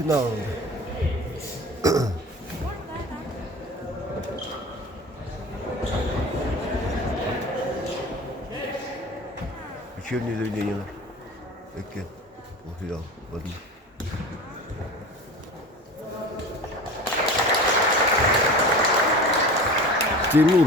Фінал. Вечернее заведение. Таке. Погуляв в одну. Тимур.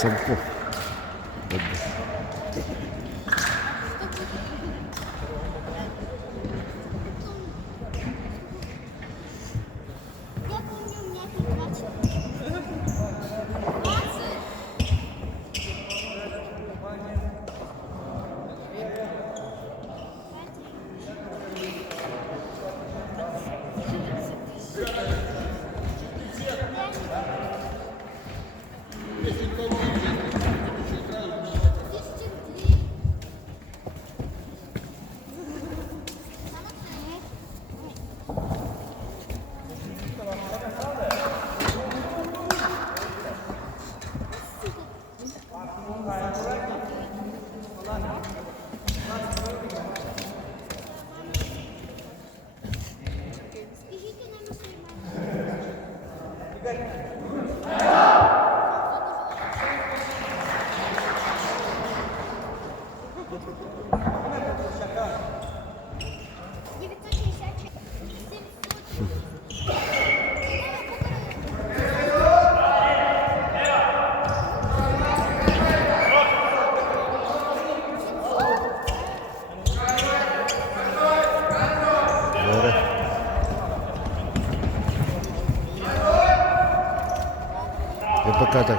Шамков. Пока так.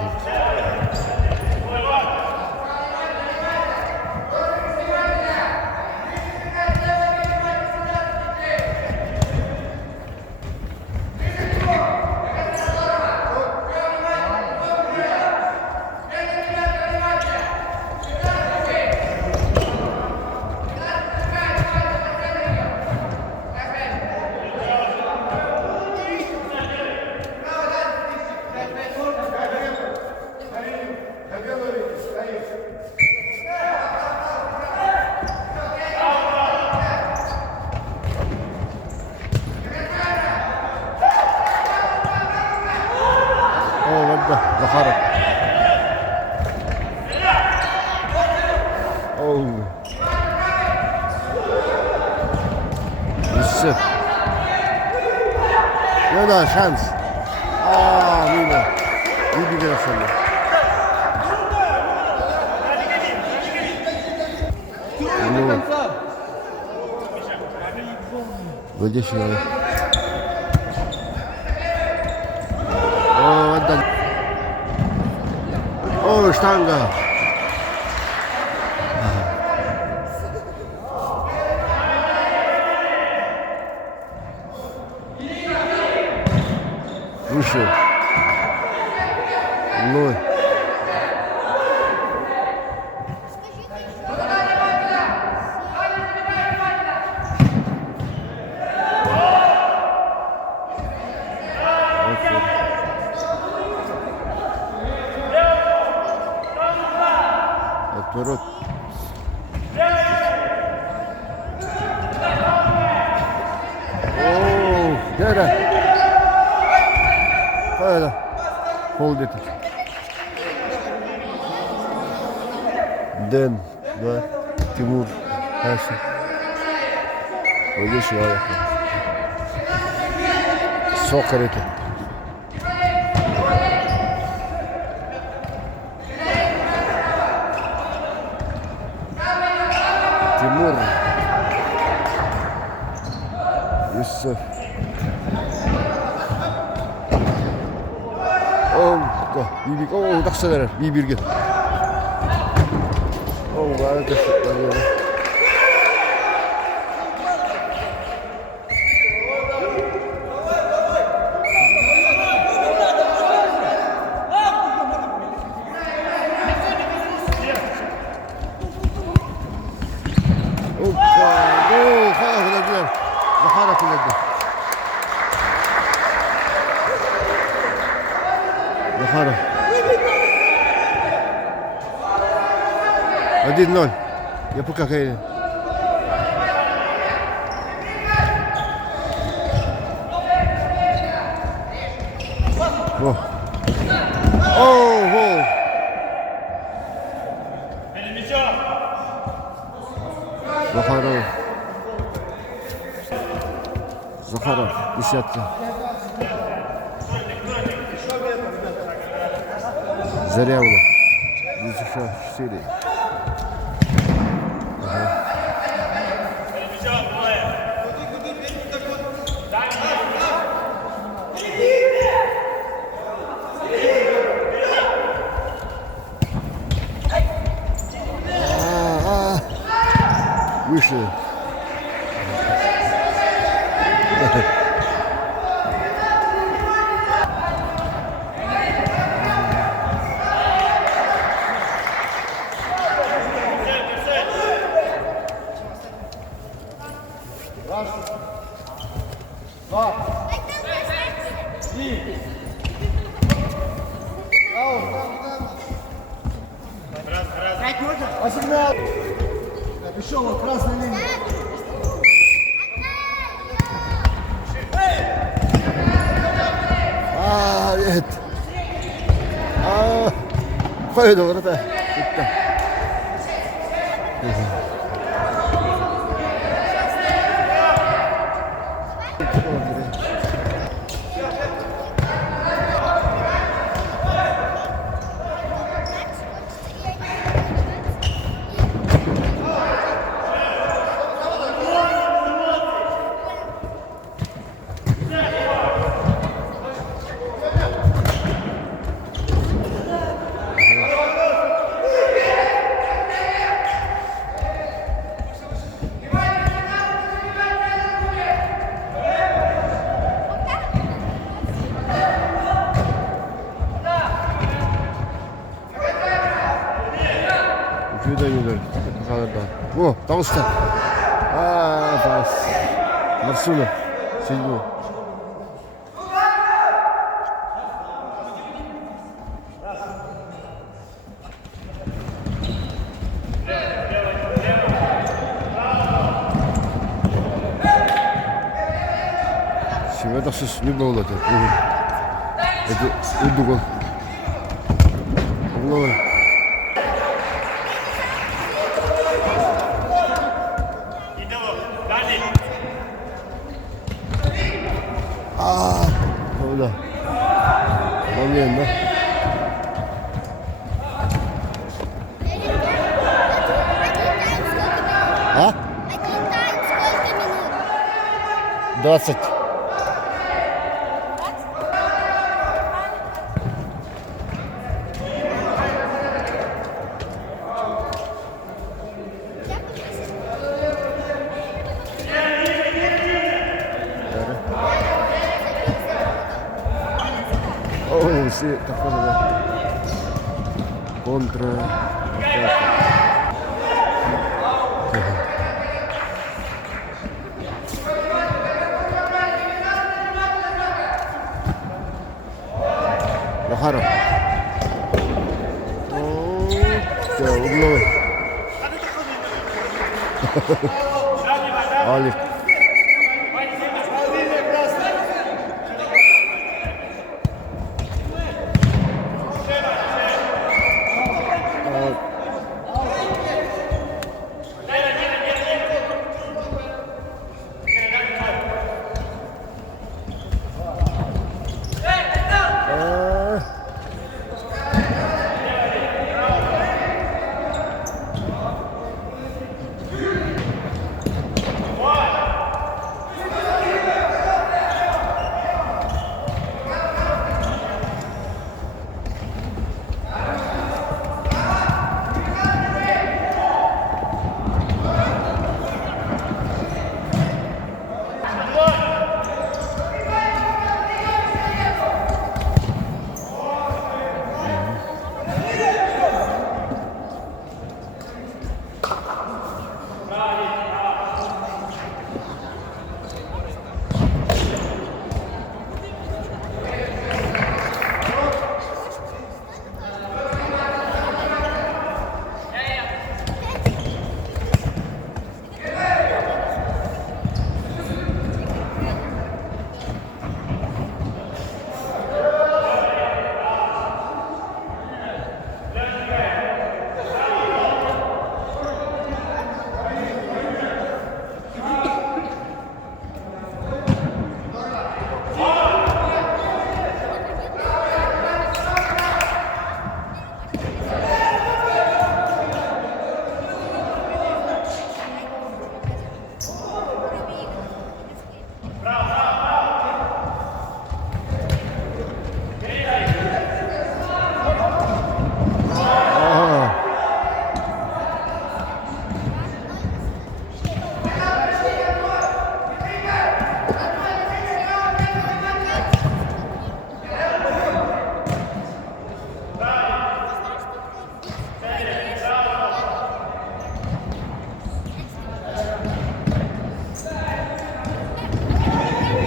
Захаров. Оу. Юсуп. Ну да, шанс. Мимо. Видите на Ну. Выйдешь надо. О, отдай. О, штанга. Вышел. Ну. Отворот. Ооо, дядя. Hayda. Kol getir. Дэн, да, Тимур, Ася. Вот здесь я ехал. Соколики. Тимур. Юсуп. Бибик, тақсадар, бибирге. Бәрі. Захаров. Захаров. 1-0. Я пока Кейлі. О! О, гол! Захаров. Захаров, десятка. Зарявло. Здесь еще 4. Выше. Сигнал! Еще вот красная линия. Нет. Koydu orada. Gitti. Güdemiyor. О, толстый. Бас. Марсуна. 7. Сегодня с любого лота. Это удугол. Угловой. Да. Момент, да? А? 20. О, все, такое, да. Контра. Захаров. Все, угловой. Алик.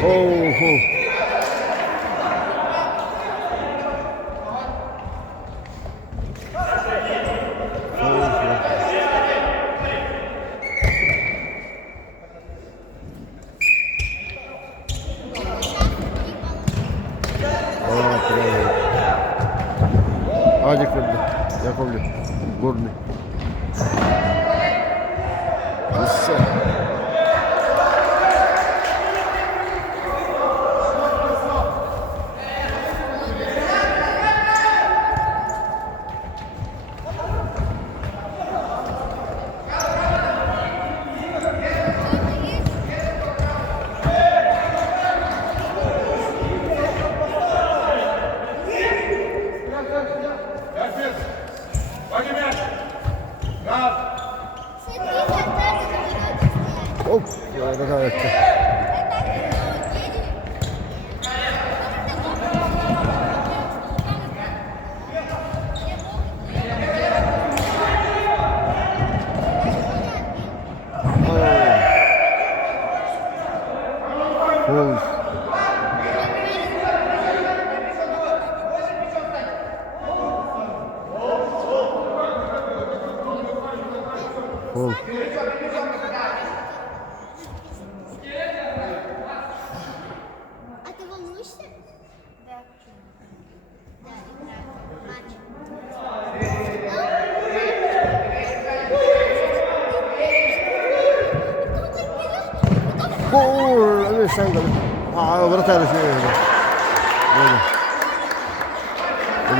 Oh. Ади кырды. Яковлев. Горный. Все. Оп, такая это. Ой. Ой. А ты волнуешься? Да. Да, матч. Gol! Öyle sen de. Bırak her şeyi. Böyle.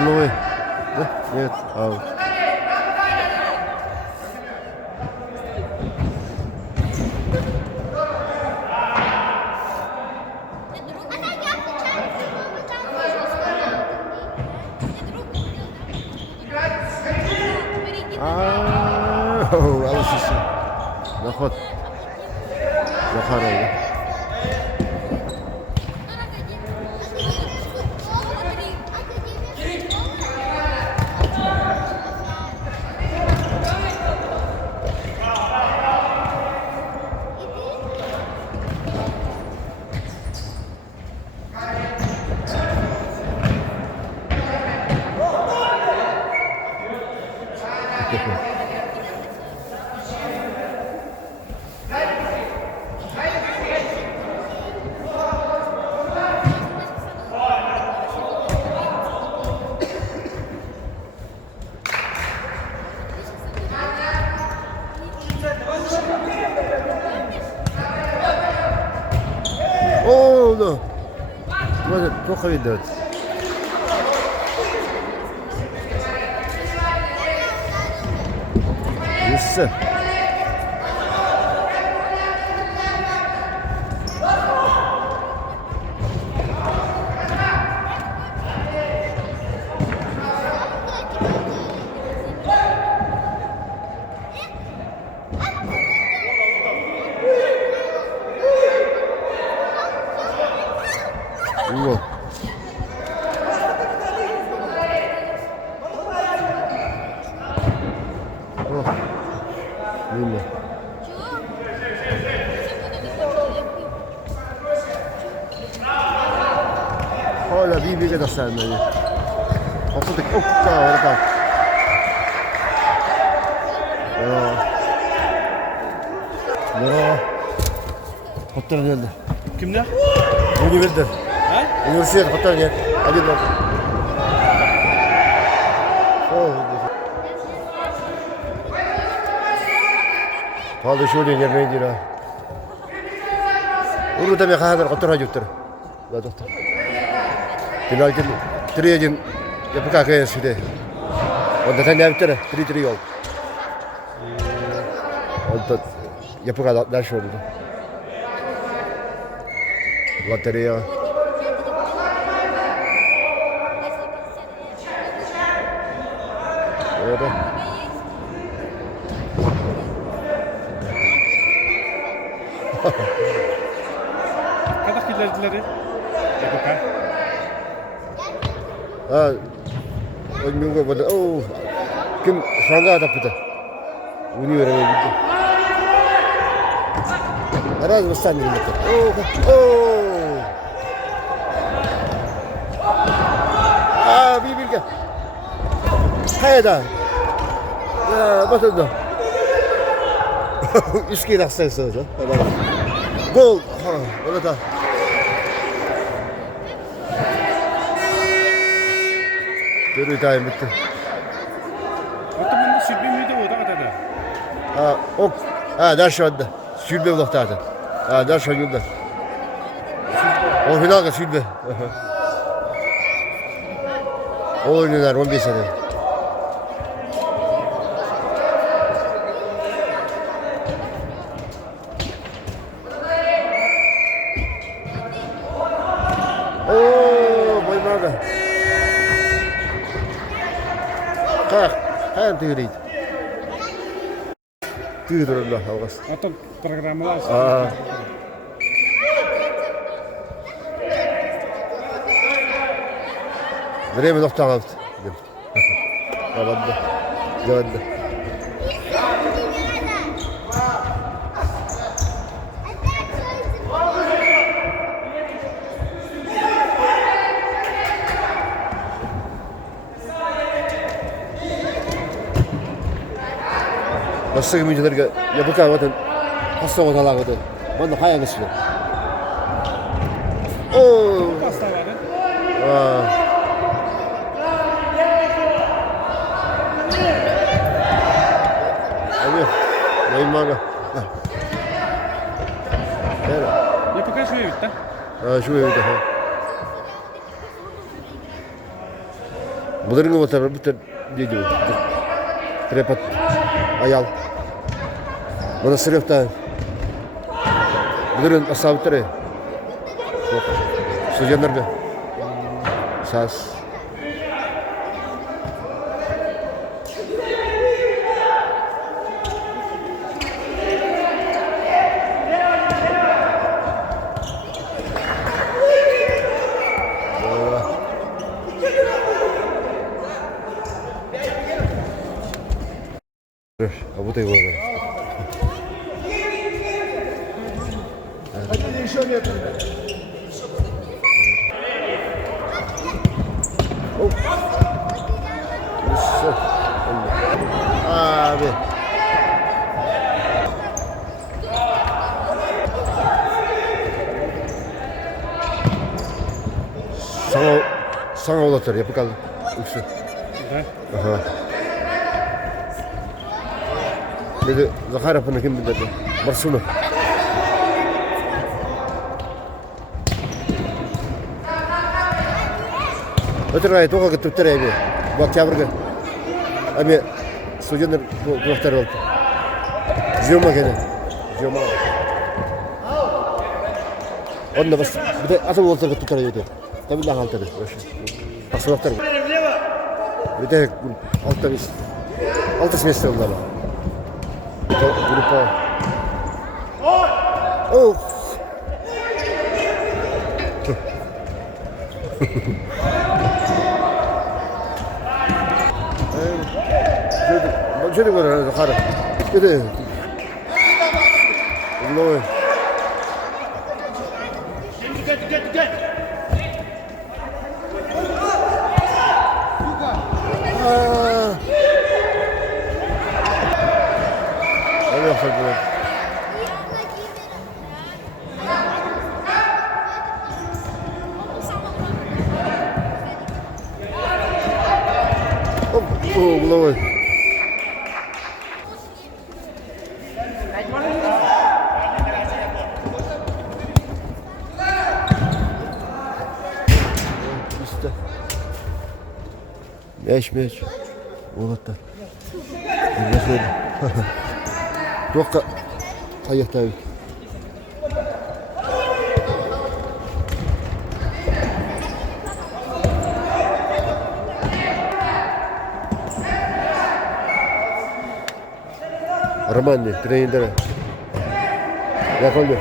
Bunu. Evet. Al. Alışırsın. Заход. Захар oldu. Oldu. Böyle çok iyi dört. Yusuf. Uuu. Oh. Lille. Hala bir kadar sermeli. Okuduk orada. Ya. Hotter geldi. Kimler? Üniversite. Ha? Üniversite hotter geldi. Hadi bak. Oh. Hadi şöyle yemeği dira. Urut ama kahar hotter hajuttur. La doktor. Dilaydın triyecin yapıka kayasıdı. Onda sen ne yaptın? Tri yol. Onda yapıka ders oldu. Loteria. Öyle. Kadak ilerdileri. Yapıka. Ha. Oyuncu burada. Oh. Kim şanga da pide. Uni öğrenmeye gitti. Herhalde bu sen de. Oh. Oh. bir bilge. Kayada. Ya batırdı. Üsküye taksaysa da. Gol. Ha, öyle da. Görüyor daim bitti. Otomun sürbi miydi o da kadar. Ha, ok. Ha, ders vardı. Sülbe ulaştı. Ha, ders vardı. O final sülbe. O oynuyorlar 15 sene. Oo, boymadı. Kalk. Hem tüyürüydü. Tüyüdür Allah havası. Otom programlar. Aa. Время нокта алды. Алды. Жалды. Nasıl oyuncularga yapıka vatan hasta odalardı. Bana hayal etsin. Oo. Pasta vardı. Aa. Abi, neyim var? Gel. Yapıka şöyle bitti. Ha, şu evde ha. Bunların motor bu tür dedi bu. Trepat ayal. Bana sırıfta. Bunların asabıtları. Sucanlar be. Sas. Bu da iyi olur. Şöyle yapayım. Abi. Sana olatır yapı kaldı. Üksü. Aha. Dedi Zakharov'un kim dedi? Barsunu. Ötür ayet oğa gitip tere abi. Bak çabırga. Abi sucuğun doktor oldu. Ziyoma gene. Ziyoma. Onda bas bir de atı olsa gitip tere dedi. Tabii lan altı dedi. Asılaklar. Bir de altta biz. Altı semestr oldu ama. Grupa. Oh. Jadi mana Zakharev? Jadi. Allah. Allah sabır. Oh, Allah. İşte. Meş. Oğlatlar. Ne söyle? Yok da. Hayat tabii. Романни, тренеры. Я помню.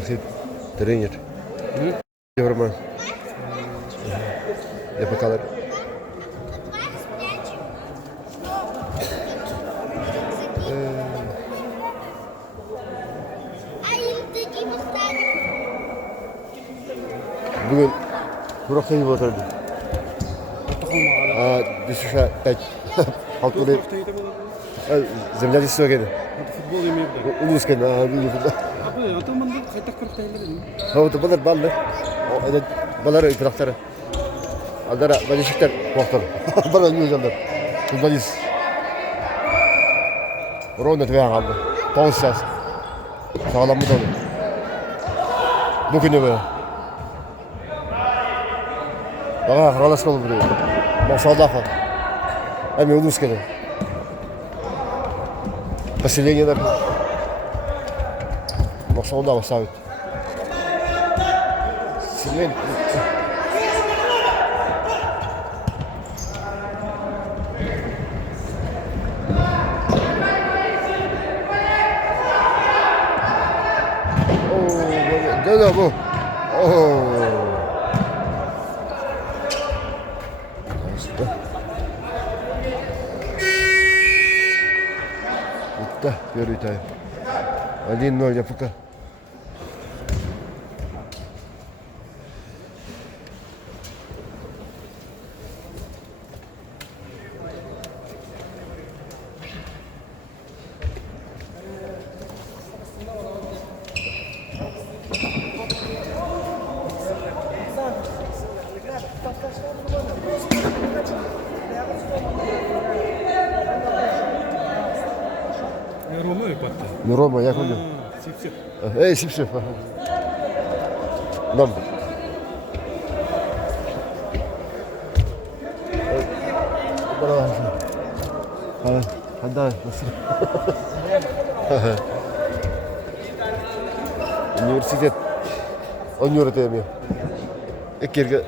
Максим, тренер. Евроман. Я покалар. Bugün Burak'ta gibi oturdu. Düşüşe pek halk oraya земля здесь söyledi. Futbol yemeği bir de. Ulus kan abi. Abi atılmanın kaytak kırıktaylar mı? Hava da balar. O ede balar ıtrakları. Aldara bacışıklar vaktar. Balar yüzler. Futbolist. Ronda tveyan aldı. Tonsas. Sağlam mı dolu? Bugün ne böyle? Bana kralas kaldı buraya. Maksadı akar. Ами улус kan. Поселение на Максауда поставить. Семен. Да, bu. Да, первый тайм. 1-0 я пока. Рома yaptı. Рома, я ходил. Сипсип. Эй, Сипсип. Нам. Hadi. Üniversitet. Oynuyor ötemiyor. Ekirge.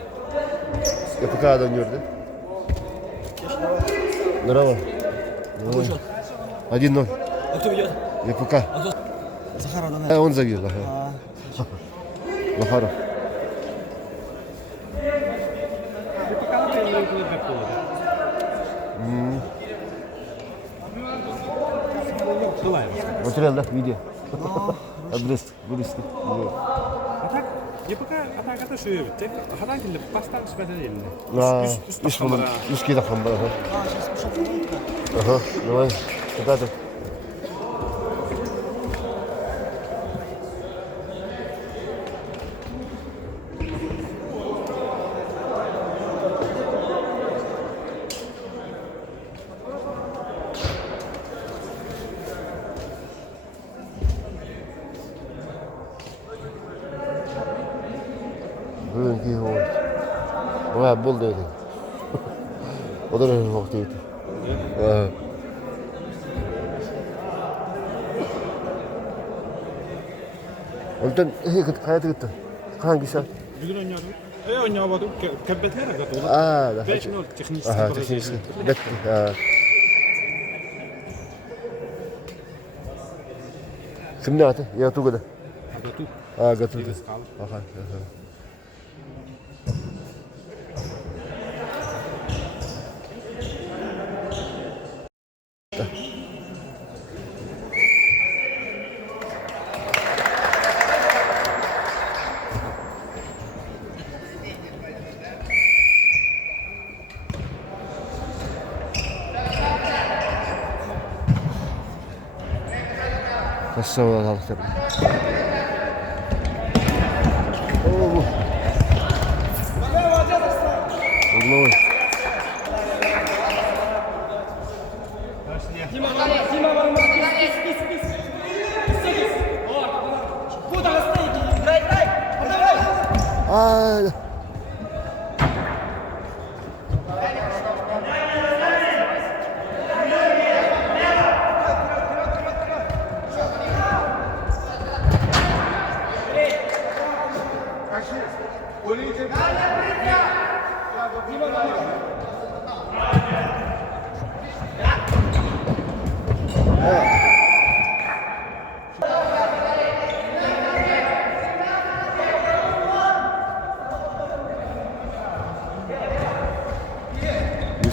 Yapıkada oynuyordu. Здорово. 1-0. ЕПК. Захаров. Он забил. Захаров. Yapıkalı trenleri kullanmak oladı. Kolay. Материал, да, видео. Адрес, вырезки. Atak, yapıka atakata şöyle bitecek. Hadan kilip bastan çıkacak eline. Üst bulun, üst kıyıda kan var. Aha, давай, куда-то. Бүгін кей болды. Бұға бұл дейді. Одан өңін оқ дейді. Олтан қаяты кетті? Қанғы сәт? Bugün oynadım. Oynadım. Kabbetler agat oldu. Да. 5-0 технически. Ага, технически. Бәтті. Кімді аты? Я туғыда. Агату. Готовы. Ага. Красава алыптыр. Угловой.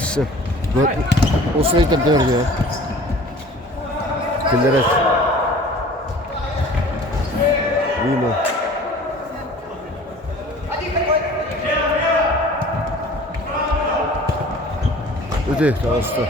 Üstü. O sırayı da dönüyor ya. Killeret. Vino. Öde, Dağıstan.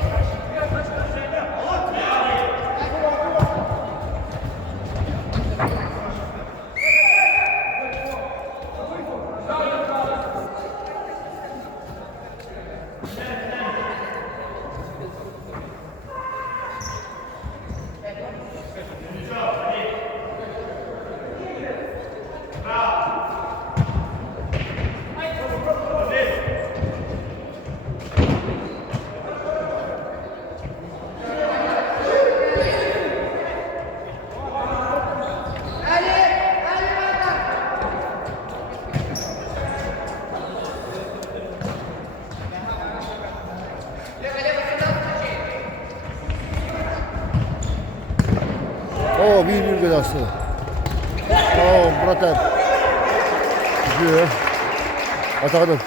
O bir gıdası. O burada. Gidiyor. Atadım.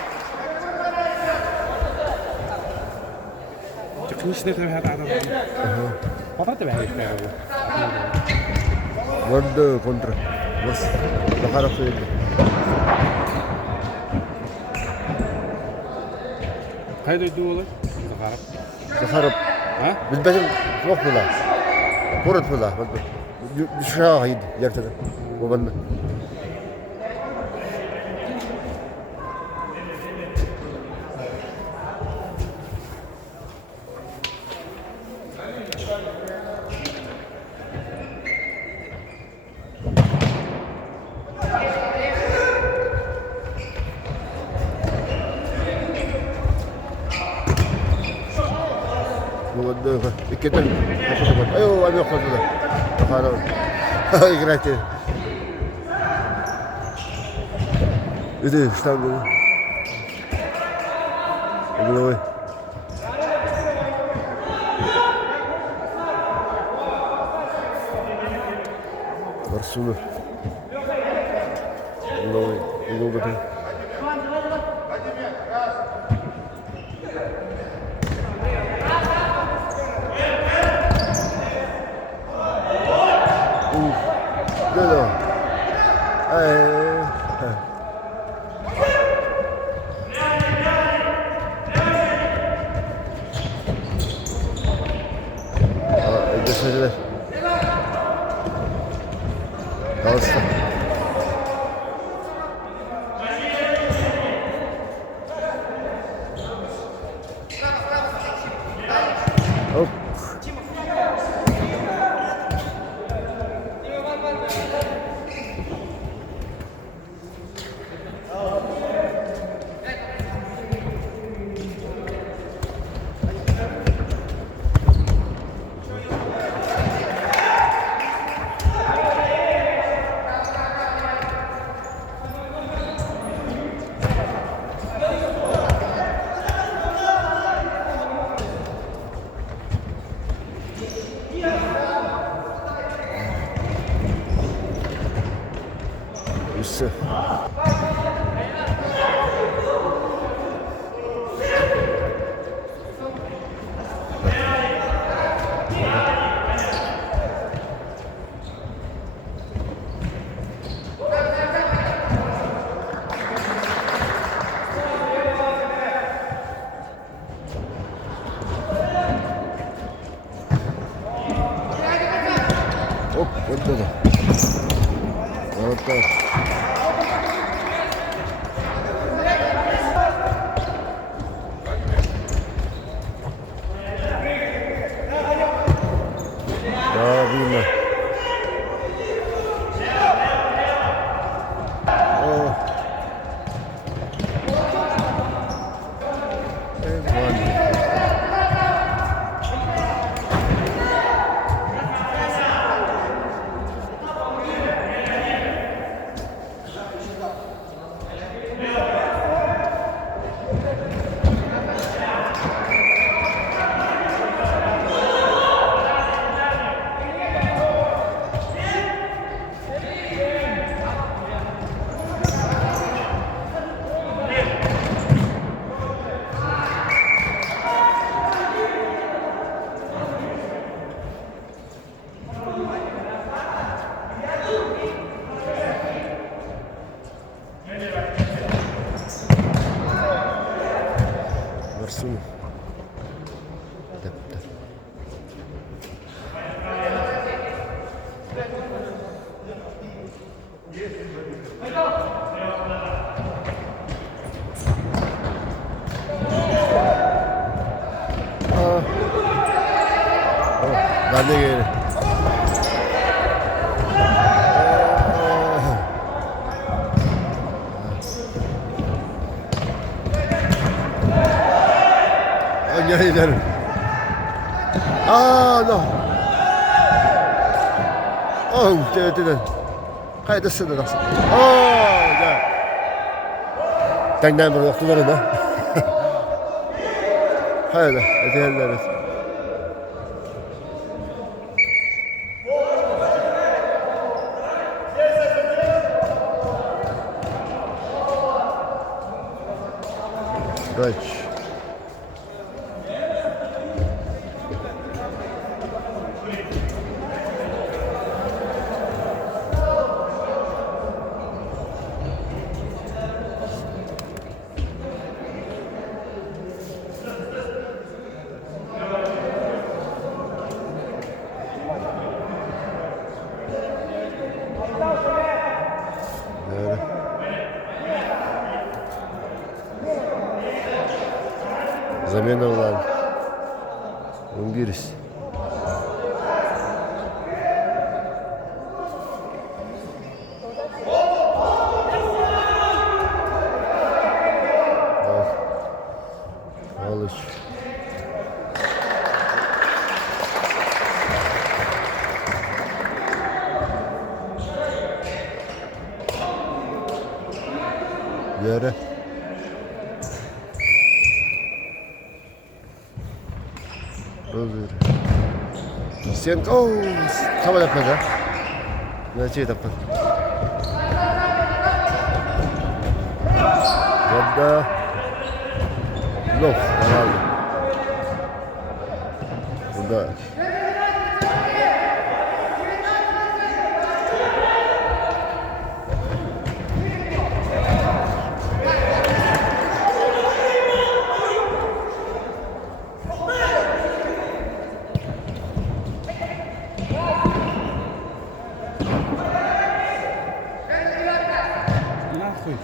Çıkmış ne tabii hata adam. Papa da belki yapıyor. Vardı kontra. Bas. Bakarap söyledi. Kayda olur? Zakarap. Bakarap. Ha? Bilbesim yok bula. Kurut bula. Düşüşe haydi yertede. O bende. Kita ayo ambil kau dulu. Kalau ikrati. Itu İstanbul. Belum. Barcelona. Belum betul. Dulu. Gösterdiler. Dağıstan. Hop. Üstü. Hop, orada da. Orada. Ya bilmem. Oh. Baksana. Depte. Ben de geri. Gel gidelim. No. Oh, det. Haydi sınır nasıl? Gel. Tenden bir noktaları da. Haydi, edelim. Right. Böyle. Zamena olan Ungiriz. Alış. Yere. Özür. Sen kamu dapat ya? Nanti dapat. Ronaldo. Ronaldo. Bunda. Nahkuy.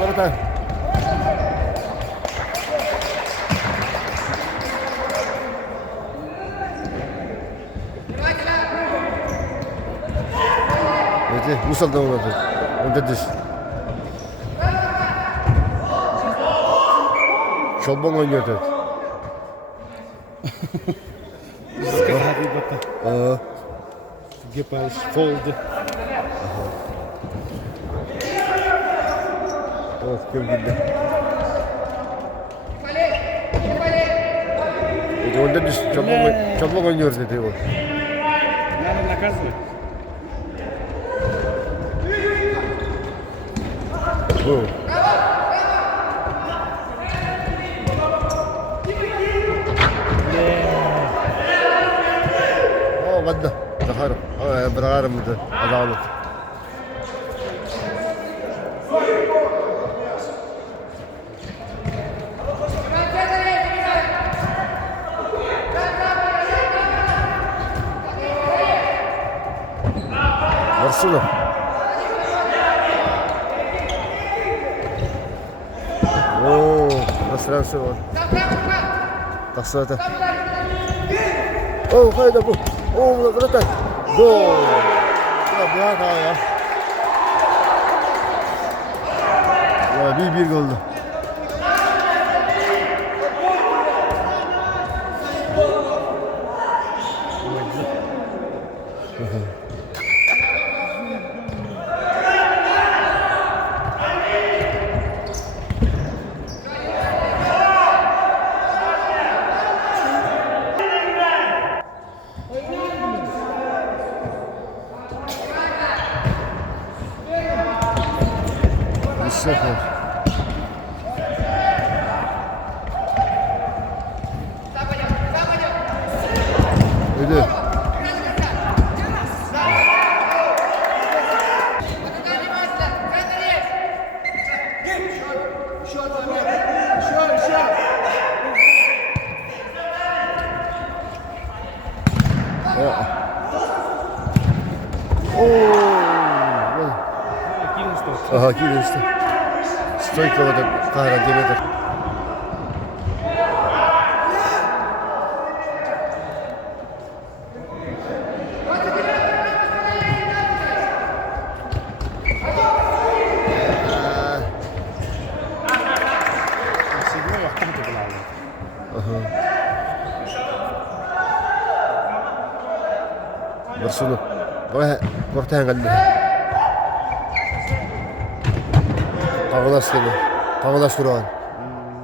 Berapa? Jadi, musal da olmadı. Onda düz. Çolban oynuyordu. Gepa foldu. Oh, kim gitti? Onda düz. Çolban oynuyor dedi o. Надо наказывать. Oh. بدنا ظهره بالغارم عضلات مرسولة اوه رسلان سوا تقصيته اوه هيدا ابو اوه نظرته جول يا بيانا ya bir gol oldu. Sıfır. Öyle. Oo. Kiitos tuosta. Aha, kiitos. Stoikkava kahden kivetä. Siinä on johtanut pelaamaan. Bersunu. Vähän kortehen kalli. Kağılas gibi. Kağılas kuran.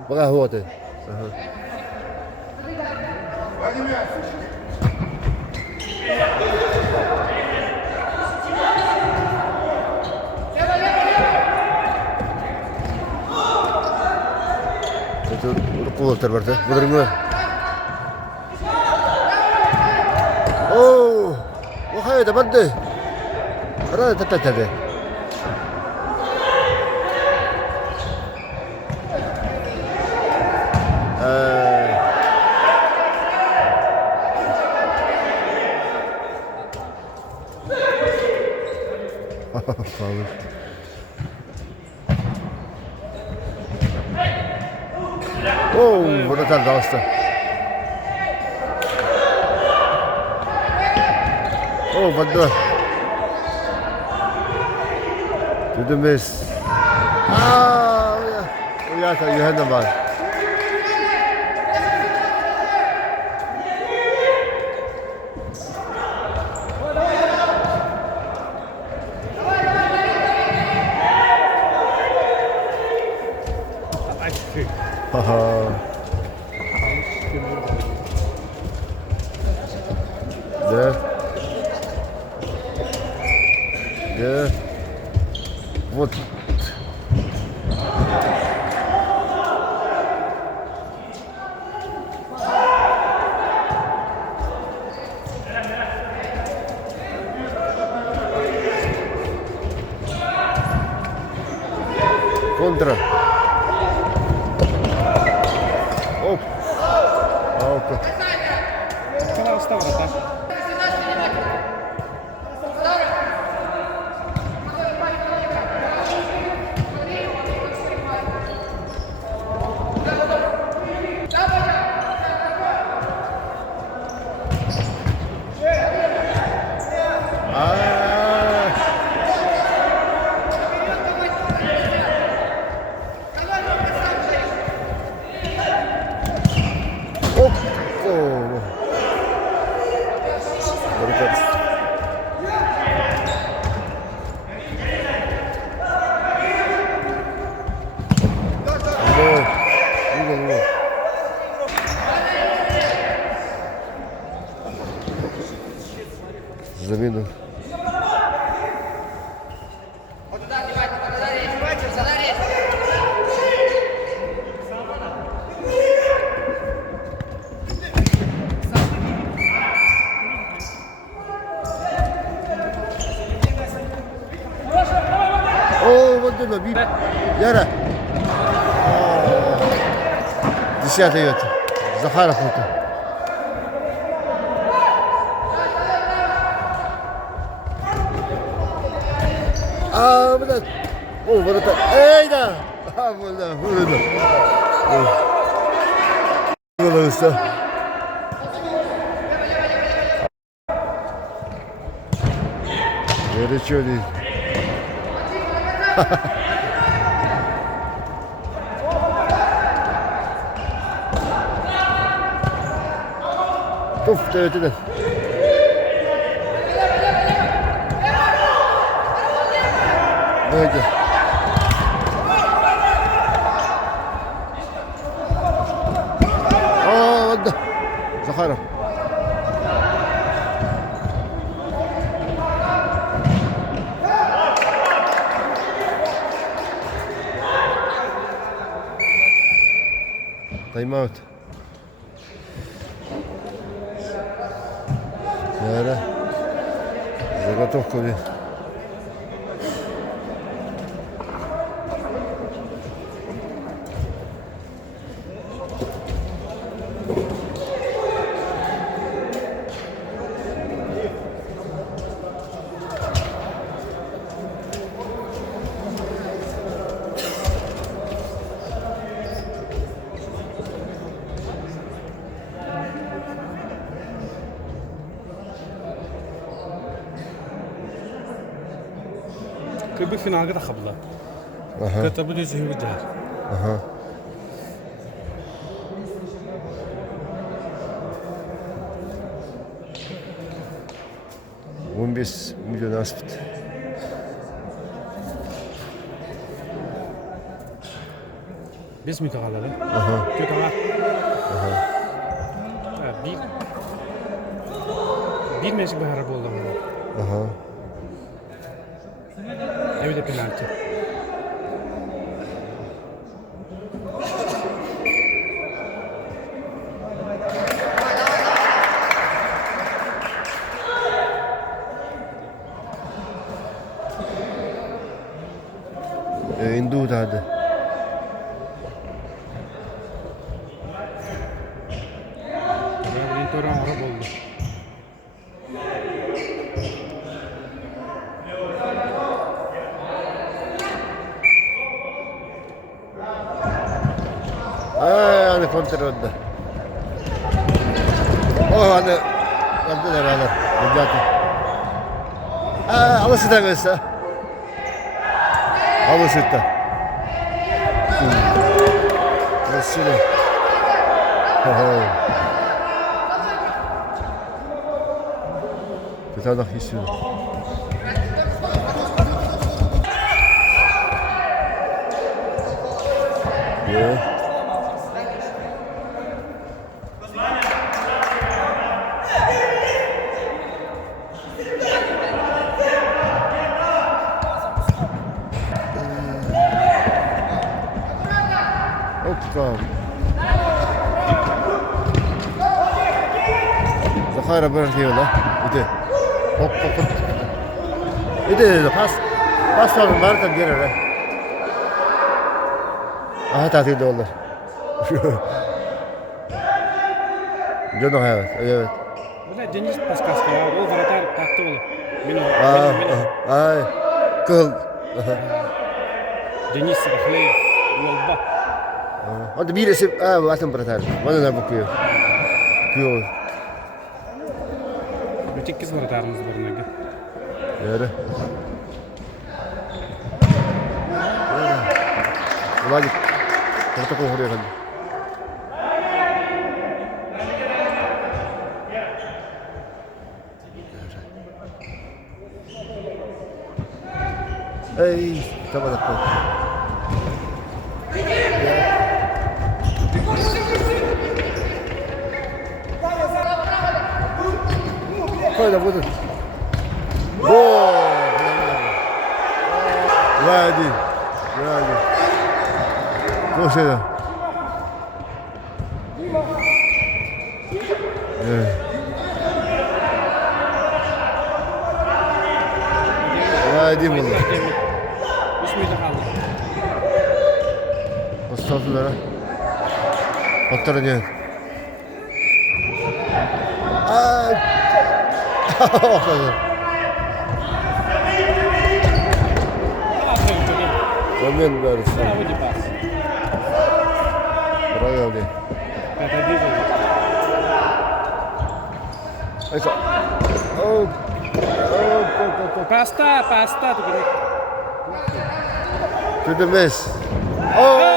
Baka huote. Itu urukul terberti. Bener nggak? Oh, wah ada bande. Ada tetap ada. Faul. Oh, burada kaldı. Oh, banda. To the miss. Ah, ja, kan je handen maar. Haha. Ja. Ja. Вот. Контра. Оп. Оп. Kala ustavata. Оп. О. Барикад. Гол. Замена. О, вот это бит. Яра. 10-й это. Захаров это. А, блядь. О, вот это. Эй, да. А, вот да. Вот это. Горячо. Туф, это. Выйди. Вот да. Захаров. Тайм-аут. Яра. Заготовку. bir finalga da kabul. Kötü bu düzgün bir yer. Aha. $15 milyon aspit. Biz mi kalalı? Aha. Kötü var. Bir meşik bir harap oldu. Aha. Evet de penaltı. Indu hadi. Ben toran harap oldu. Hani kontrolde. Hani yaptılar hala. Necati. Alısı da göster. Alısı da. Nasıl? Bir tane daha istiyorum. Yeah. Tamam. Zakara bırakıyorlar. İdi. Hop hop hop. İdi pas. Pas alın varken gelir. Aha tatilde olur. Canım evet. Evet. Öyle Deniz Paskaska ya. O varatar taktı olur. Mino. Ay. Kıl. Deniz Sakhlayev. Yolba. Hadi birisi atın bırakar. Bana da bakıyor. Kıyor. Öteki kız varatarımız var ona. Yere. Ulan git. Orta kovuyor kan. Ey, tamam tamam. Koy da budur. Gol. Verdi. Verdi. Koşuyor. Evet. Verdi bunu. Bismillah. Mustafa'lara. Oturun. Ay. Hemen versin. Buraya geldi. Ayşe. Oh. Pasta, pasta. To the miss. Oh.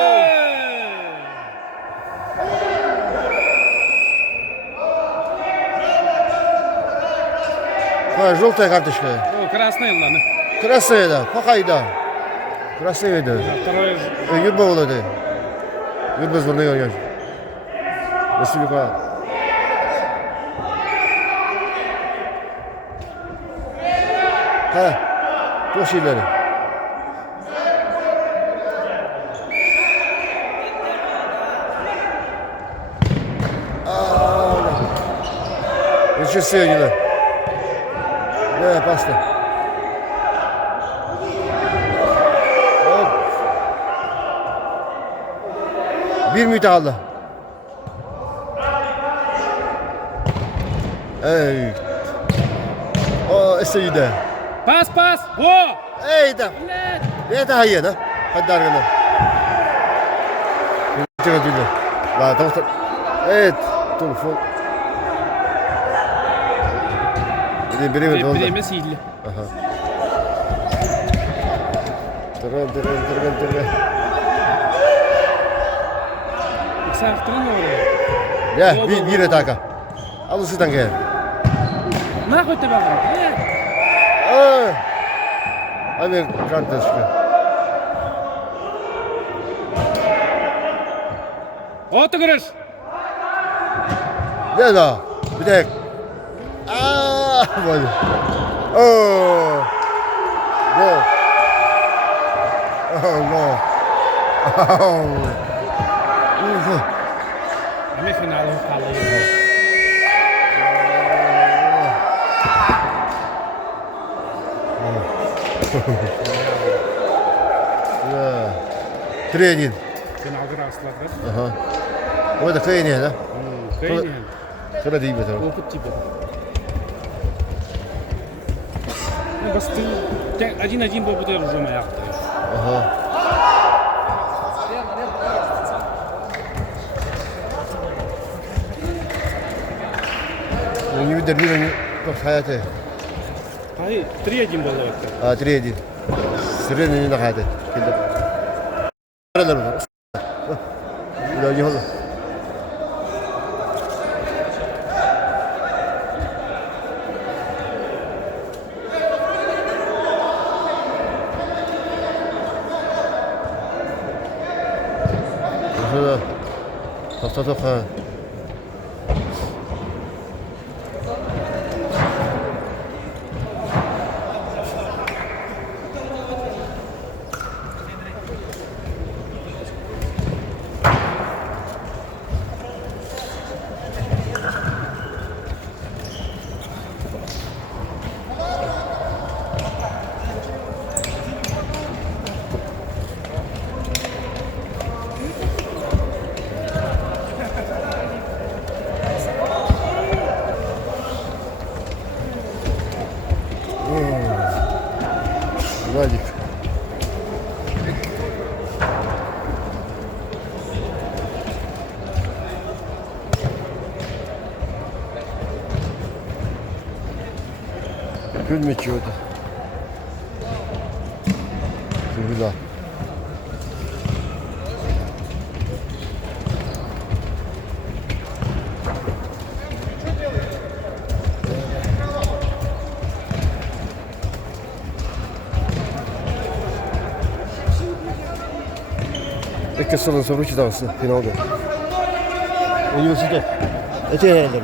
Желтая карточка. Красная ладно. Красная, да. Какая да? Красная, да. Второй. Юрба болады. Юрба сборная ойнайды. Республика. Çok şeyleri. Hiç sevgiler. Ne pasta. Hop. Bir mütealla. Ey. O eseyde. Pas, pas. Во! Ey de. Ne daha iyi da. Hadi arkadaşlar. La tamam. Evet. Telefon. Bir oldu. Birimiz hilli. Aha. Tırın. Saktırın mı oraya? Ya bir etaka. Alışıdan gel. Ne koydu bakalım? Abi kardeşim. Otururuz. Ne daha? Bir de. Böyle. Oh. No. Oh no. Ama finalı kalıyor. Ya. Trenin. Finalı rastladı. Aha. O da kıyın ya. Kıyın. Kıra değil mi tamam? Korkut gibi. Bastı. Acın bu da rujuma yaptı. Aha. Onu bir de bir önü bak hayatı. Hayır, triyacın bu da. Ha trenin. Sırrın önünde hayatı. Geldi. Nerede bu? İlahi oldu. Tok ha. Владик. Gülme çiğdi. Güla. İlk kez sonra iki dansı finalde. Üniversite. Ete herhalde.